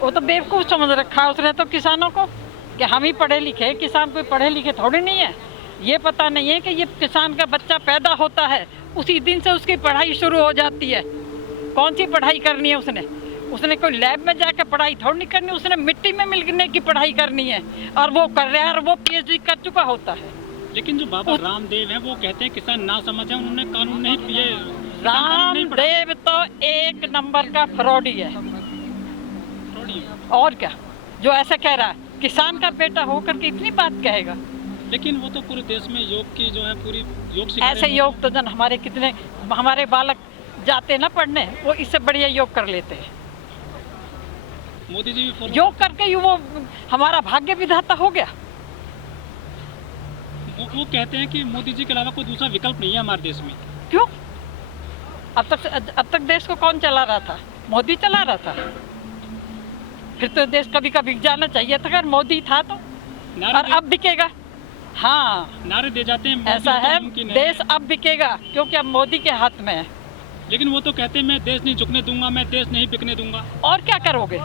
वो तो बेवकूफ़ समझ रखा है उसने तो किसानों को कि हम ही पढ़े लिखे, किसान कोई पढ़े लिखे थोड़े नहीं है। ये पता नहीं है कि ये किसान का बच्चा पैदा होता है उसी दिन से उसकी पढ़ाई शुरू हो जाती है। कौन सी पढ़ाई करनी है उसने कोई लैब में जाकर पढ़ाई थोड़ी नहीं करनी, उसने मिट्टी में मिलने की पढ़ाई करनी है और वो कर रहा है और वो PhD कर चुका होता है। लेकिन जो बाबा रामदेव है वो कहते हैं किसान ना समझ है, उन्होंने कानून नहीं ये रामदेव तो एक नंबर का फ्रॉडी है और क्या, जो ऐसा कह रहा है किसान का बेटा होकर के इतनी बात कहेगा। लेकिन वो तो पूरे देश में योग की जो है पूरी योग ऐसे योग तो जन हमारे बालक जाते ना पढ़ने, वो इससे बढ़िया योग कर लेते हैं। मोदी जी भी योग करके ही वो हमारा भाग्य विधाता हो गया। वो कहते हैं कि मोदी जी के अलावा कोई दूसरा विकल्प नहीं है हमारे देश में। क्यों? अब तक देश को कौन चला रहा था? मोदी चला रहा था। फिर तो देश कभी कभी जाना चाहिए था अगर मोदी था तो। और अब बिकेगा। हाँ, नारे दे जाते हैं ऐसा है, देश अब बिकेगा क्योंकि अब मोदी के हाथ में है। लेकिन वो तो कहते हैं मैं देश नहीं झुकने दूंगा, मैं देश नहीं बिकने दूंगा। और क्या करोगे?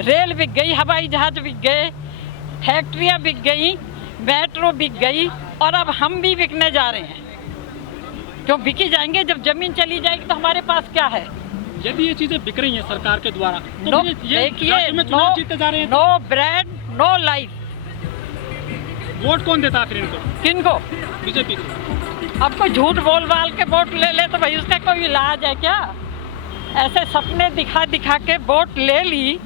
रेल बिक गई, हवाई जहाज बिक गए, फैक्ट्रियां बिक गई, मेट्रो बिक गई और अब हम भी बिकने जा रहे हैं। क्यों बिकी जाएंगे? जब जमीन चली जाएगी तो हमारे पास क्या है? यदि ये चीजें बिक रही हैं सरकार के द्वारा तो देखिए, जीतते जा रहे हैं। No bread no life. Vote कौन देता है फिर इनको? किनको? बीजेपी को। अब कोई झूठ बोल बाल के वोट ले तो भाई उसका कोई इलाज है क्या? ऐसे सपने दिखा दिखा के वोट ले ली।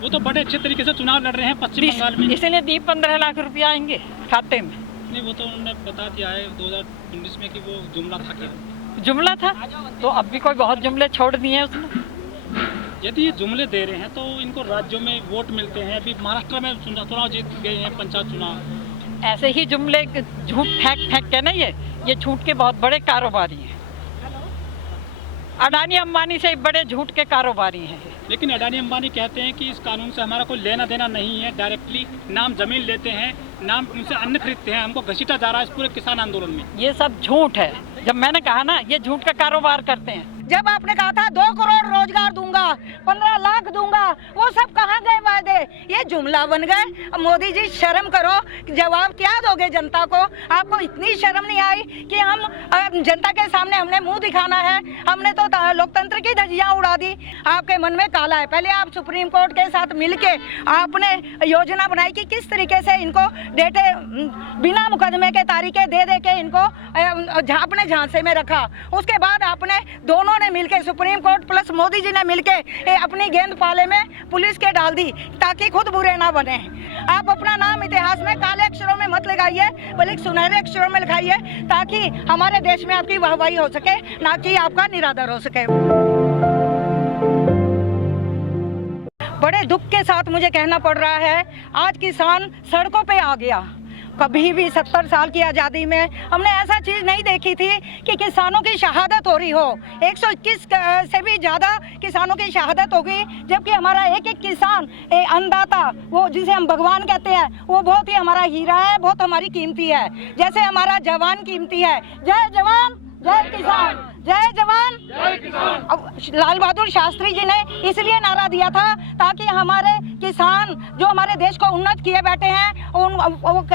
वो तो बड़े अच्छे तरीके से चुनाव लड़ रहे हैं पश्चिम बंगाल में, इसलिए 15 लाख रुपया आएंगे खाते में। नहीं, वो तो उन्होंने बता दिया है 2019 में कि वो जुमला था। क्या जुमला था? तो अब भी कोई बहुत जुमले छोड़ दिए हैं उसने। यदि ये जुमले दे रहे हैं तो इनको राज्यों में वोट मिलते हैं। अभी महाराष्ट्र में चुनाव जीत गए हैं, पंचायत चुनाव। ऐसे ही जुमले झूठ फेंक के नहीं है, ये झूठ के बहुत बड़े कारोबारी हैं। अडानी अंबानी से बड़े झूठ के कारोबारी हैं। लेकिन अडानी अंबानी कहते हैं कि इस कानून से हमारा कोई लेना देना नहीं है, डायरेक्टली नाम जमीन लेते हैं, नाम उनसे अन्न खरीदते हैं, हमको घसीटा जा रहा है इस पूरे किसान आंदोलन में। ये सब झूठ है। जब मैंने कहा ना ये झूठ का कारोबार करते हैं। जब आपने कहा था 2 करोड़ रोजगार दूंगा, 15 लाख दूंगा, वो सब कहाँ गए वादे? ये जुमला बन गए। मोदी जी शर्म करो, जवाब क्या दोगे जनता को? आपको इतनी शर्म नहीं आई कि हम जनता के सामने हमने मुंह दिखाना है? हमने तो लोकतंत्र की धज्जियां उड़ा दी। आपके मन में काला है। पहले आप सुप्रीम कोर्ट के साथ मिलके आपने योजना बनाई कि किस तरीके से इनको डेटे बिना मुकदमे के तारीखें दे के इनको अपने झांसे में रखा। उसके बाद आपने दोनों ने मिलके, supreme court plus Modi ji ने मिलके अपनी गेंद पाले में पुलिस के डाल दी ताकि खुद बुरे ना बने। आप अपना नाम इतिहास में काले अक्षरों में मत लगाइए, बल्कि सुनहरे अक्षरों में लिखाइए ताकि हमारे देश में आपकी वाहवाही हो सके, ना कि आपका निरादर हो सके। बड़े दुख के साथ मुझे कहना पड़ रहा है, आज किसान सड़कों पे आ गया। कभी भी 70 साल की आज़ादी में हमने ऐसा चीज़ नहीं देखी थी कि किसानों की शहादत हो रही हो। 121 से भी ज़्यादा किसानों की शहादत हो गई, जबकि हमारा एक एक किसान अन्नदाता, वो जिसे हम भगवान कहते हैं, वो बहुत ही हमारा हीरा है, बहुत हमारी कीमती है। जैसे हमारा जवान कीमती है। जय जवान जय किसान, जय जवान जय किसान। अब लाल बहादुर शास्त्री जी ने इसलिए नारा दिया था ताकि हमारे किसान जो हमारे देश को उन्नत किए बैठे हैं,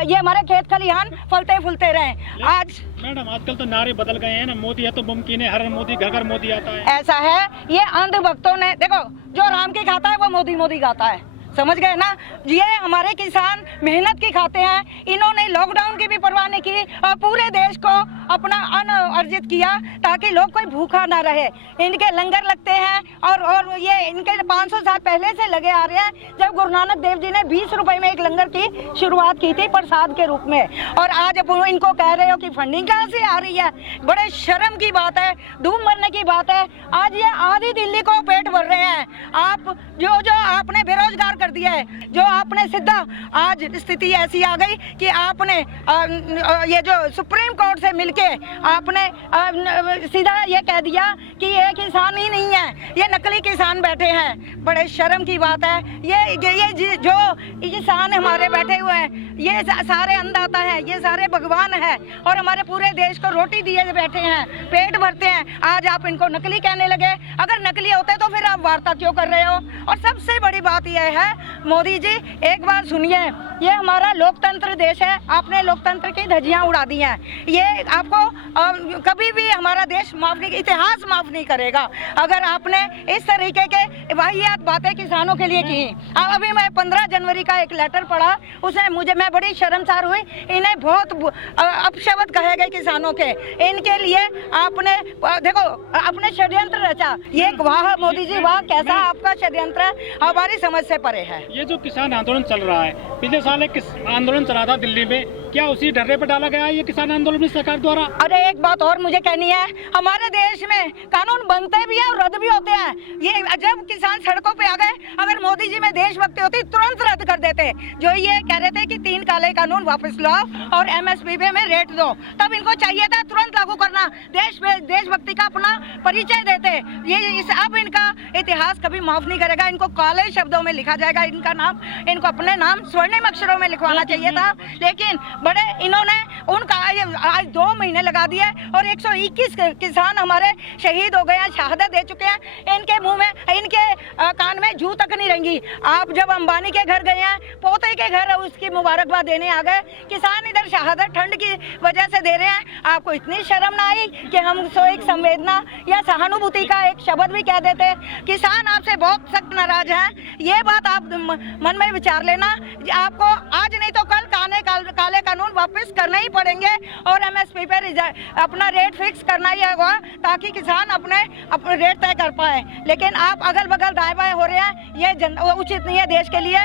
ये हमारे खेत खलिहान फलते फूलते रहें। आज मैडम आजकल तो नारे बदल गए हैं ना, मोदी है तो मुमकिन है, हर मोदी घर घर मोदी आता है। ऐसा है, ये अंधभक्तों ने, देखो जो राम की खाता है वो मोदी मोदी गाता है, समझ गए ना? ये हमारे किसान मेहनत की खाते हैं। इन्होंने लॉकडाउन की भी परवाह नहीं की और पूरे देश को अपना अन्न अर्जित किया ताकि लोग कोई भूखा ना रहे। इनके लंगर लगते हैं और ये इनके 500 साल पहले से लगे आ रहे हैं। जब गुरु नानक देव जी ने 20 रुपए में एक लंगर की शुरुआत की थी प्रसाद के रूप में, और आज अब इनको कह रहे हो कि फंडिंग कहाँ से आ रही है? बड़े शर्म की बात है, धूम भरने की बात है। आज ये आधी दिल्ली को पेट भर रहे हैं। आप जो आपने बेरोजगार कर दिया है। जो आपने सीधा आज स्थिति ऐसी आ गई कि आपने ये जो सुप्रीम कोर्ट से मिलके आपने सीधा ये कह दिया कि ये किसान ही नहीं है, ये नकली किसान बैठे हैं। बड़े शर्म की बात है। ये जो किसान हमारे बैठे हुए हैं, ये सारे अन्नदाता हैं, ये सारे भगवान हैं और हमारे पूरे देश को रोटी दिए बैठे हैं, पेट भरते हैं। आज आप इनको नकली कहने लगे। अगर नकली होते तो फिर आप वार्ता क्यों कर रहे हो? और सबसे बड़ी बात यह है, मोदी जी एक बार सुनिए, ये हमारा लोकतंत्र देश है, आपने लोकतंत्र की धज्जियां उड़ा दी हैं। ये आपको कभी भी हमारा देश माफ नहीं, इतिहास माफ नहीं करेगा अगर आपने इस तरीके के वाहियात बातें किसानों के लिए की। अभी मैं 15 जनवरी का एक लेटर पढ़ा, उसमें मैं बड़ी शर्मसार हुई। इन्हें बहुत अपशब्द कहे गए किसानों के। इनके लिए आपने देखो अपने षड्यंत्र रचा। ये वाह मोदी जी वाह, कैसा आपका षड्यंत्र हमारी समझ से परे है। ये जो किसान आंदोलन चल रहा है, पिछले साल एक आंदोलन चला था दिल्ली में, क्या उसी डर्रे पर डाला गया है ये किसान आंदोलन में सरकार द्वारा? अरे एक बात और मुझे कहनी है, हमारे देश में कानून बनते भी हैं और रद्द भी होते हैं। ये जब किसान सड़कों पे आ गए, अगर मोदी जी में देशभक्ति होती तुरंत रद्द कर देते। जो ये कह रहे थे कि 3 काले कानून वापस लाओ और MSP में रेट दो, तब इनको चाहिए था तुरंत लागू करना, देशभक्ति का अपना परिचय देते। अब इनका इतिहास कभी माफ नहीं करेगा। इनको काले शब्दों में लिखा जाएगा, इनका नाम, इनको अपने नाम स्वर्णिम अक्षरों में लिखवाना चाहिए था। लेकिन बड़े इन्होंने उनका आज 2 महीने लगा दिए और 121 किसान हमारे शहीद हो गए हैं, शहादत दे चुके हैं। इनके मुंह में, इनके कान में जू तक नहीं रहेंगी। आप जब अंबानी के घर गए हैं, पोते के घर उसकी मुबारकबाद देने आ गए, किसान इधर शहादत ठंड की वजह से दे रहे हैं। आपको इतनी शर्म ना आई कि हम एक संवेदना या सहानुभूति का एक शब्द भी कह देते? किसान आपसे बहुत सख्त नाराज हैं। ये बात आप मन में विचार लेना। आपको आज नहीं तो कल काले कानून वापस करने ही पड़ेंगे और MSP पे अपना रेट फिक्स करना ही होगा ताकि किसान अपने रेट तय कर पाए। लेकिन आप अगल बगल दाएं बाएं हो रहे हैं, ये उचित नहीं है देश के लिए।